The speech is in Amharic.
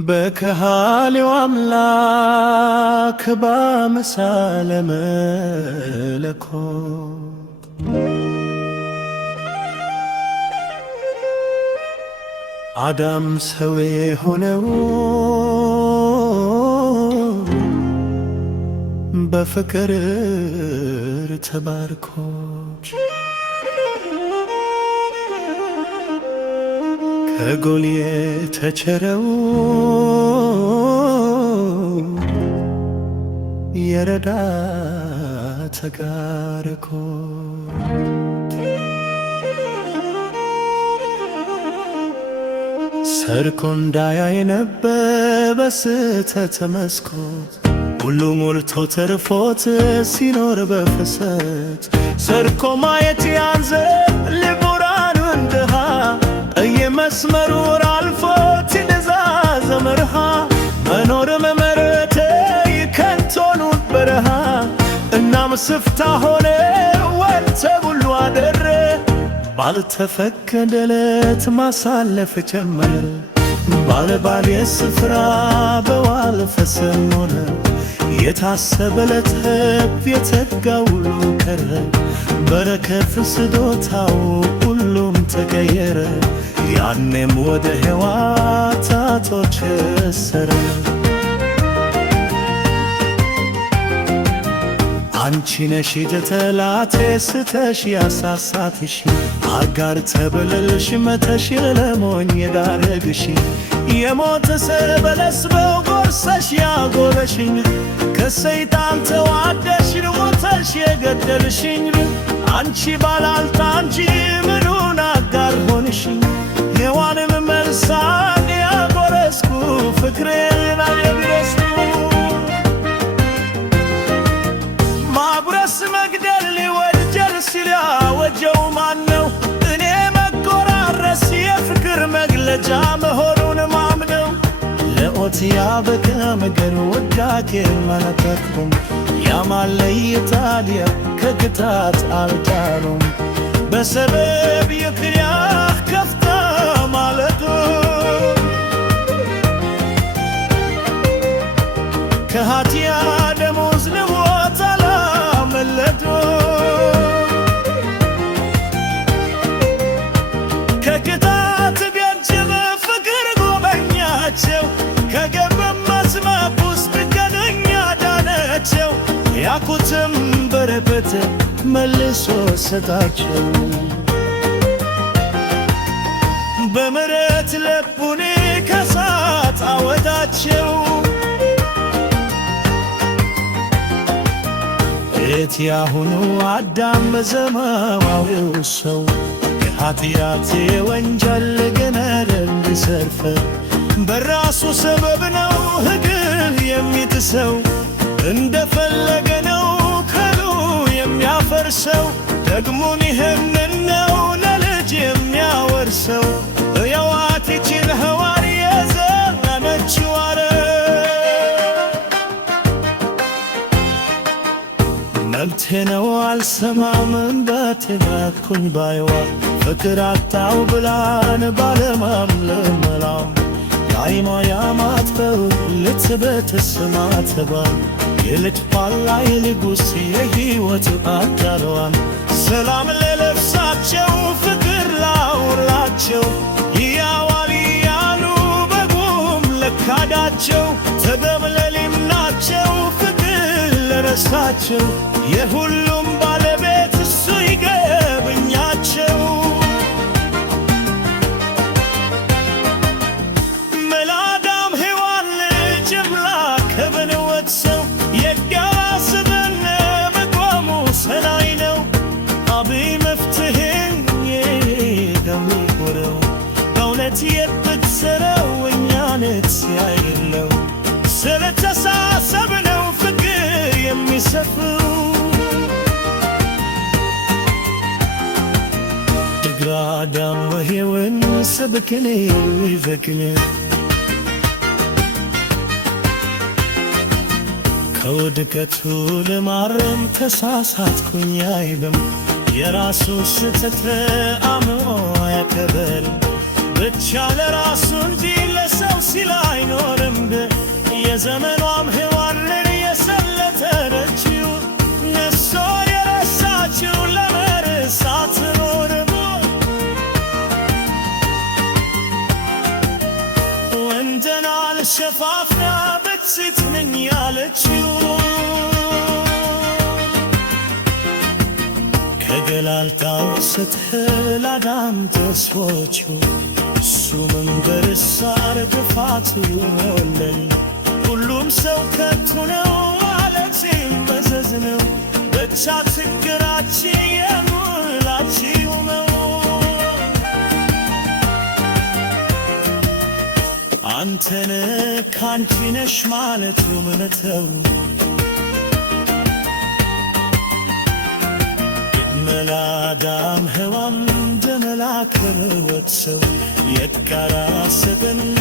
በከሃሊው አምላክ በአምሳለ መለኮት አዳም ሰው የሆነው በፍቅር ተባርኮ ከጎል የተቸረው የረዳት ተጋርኮ ሰርኮ እንዳያይ ነበር በስተት መስኮት ሁሉ ሞልቶ ተርፎት ሲኖር በፍሰት ሰርኮ ማየት ያንዘ ልቡራን እንደሃ እየመስመሩ አልፎት ትእዛዝ መርሃ መኖር መመረተ ይከንቶኑ በረሃ እናም ስፍታ ሆነ ወንተ ሁሉ አደረ ባልተፈቀደለት ማሳለፍ ጀመረ ባለባል የስፍራ በዋል ፈሰን ሆነ የታሰበለት የተጋው ሁሉ ቀረ በረከት ስጦታው ሁሉም ተቀየረ ያኔም ወደ ሔዋን ጣቶች እሰረ አንቺ ነሽ የተላቴ ስተሽ ያሳሳትሽ አጋር ተበለልሽ መተሽ ለሞኝ የዳረግሽ የሞተ ሰበለስ በጎርሰሽ ያጎረሽኝ ከሰይጣን ተዋደሽ ሞተሽ የገደልሽኝ አንቺ ባላልታ አንቺ ምኑን አጋር ሆንሽኝ ሔዋንም መልሳን ያጎረስኩ ፍቅሬን አልየብረስኩ ማጉረስ መግደል ሊወጀር ሲል ያወጀው ማነው? እኔ መጎራረስ የፍቅር መግለጫ መሆኑን ማምነው ለኦት ያበቃ ነገር ወዳኬ ማለተኩም ያማለይ ታዲያ ከግታት አልጣሉም በሰበብ የክሪያህ ከፍታ ማለቱ ከሃቲያ ደሞዝ ልሞት አላመለጡ ከግታት ቢያጅብ ፍቅር ጎበኛቸው ከገበም መስመብ ውስጥ ገደኛ ዳነቸው ያኩትም በረበት መልሶ ሰጣቸው በምሕረት ልቡን ከሳት አወጣቸው የት ያሁኑ አዳም በዘመናዊው ሰው የኃጢአት የወንጀል ገመድ ቢሰርፍ በራሱ ሰበብ ነው ሕግ የሚጥሰው እንደፈለገ ነው ከሉ የሚያፈርሰው ደግሞን ይህንን ነው ለልጅ የሚያወርሰው ሕያዋት ይችን ሔዋን የዘመነችው መብቴ ነው አልሰማም በትባትኩኝ ባይዋ ፍቅር አጣው ብላን ባለማምለመላም ያይማ ያማትበው ልትበትስማትባ የልትባላ የልጉስ የሕይወት አዳሯን ሰላም ለለብሳቸው ፍቅር ላውላቸው ያዋል ያሉ በጉም ለካዳቸው ተገምለሊም ናቸው ፍቅር ለረሳቸው የሁሉም ባለቤት እሱ ይገብኛቸው መላዳም ሔዋን ልጅምላ ከበንወት ሰው የጋስበን መቆሙ ሰላይ ነው አብይ መፍትሄን የሚሆነው በእውነት የብትሰረው እኛነት ሲያይለው ስለተሳሰብ ነው ፍቅር የሚሰፍው አዳም ወሔዋን ሰብክኔ ይፈክኔ ከውድቀቱ ለማረም ተሳሳትኩኝ አይልም የራሱ ስህተት አምኖ ያከበል ብቻ ለራሱ እንጂ ለሰው ሲል አይኖር ሸፋፍና በትት ነኝ ያለችው ከገላልታው ስትል አዳም ተስፎችው እሱ መንገድ ሳር ክፋት ይወለል ሁሉም ሰው ከቶ ነው ማለት መዘዝ ነው ብቻ ችግራችን የሙላችው ነው አንተነ ካንቺ ነሽ ማለት መተው መላዳም ህዋም እንደመላክ ሕይወት ሰው የጋራ ስብና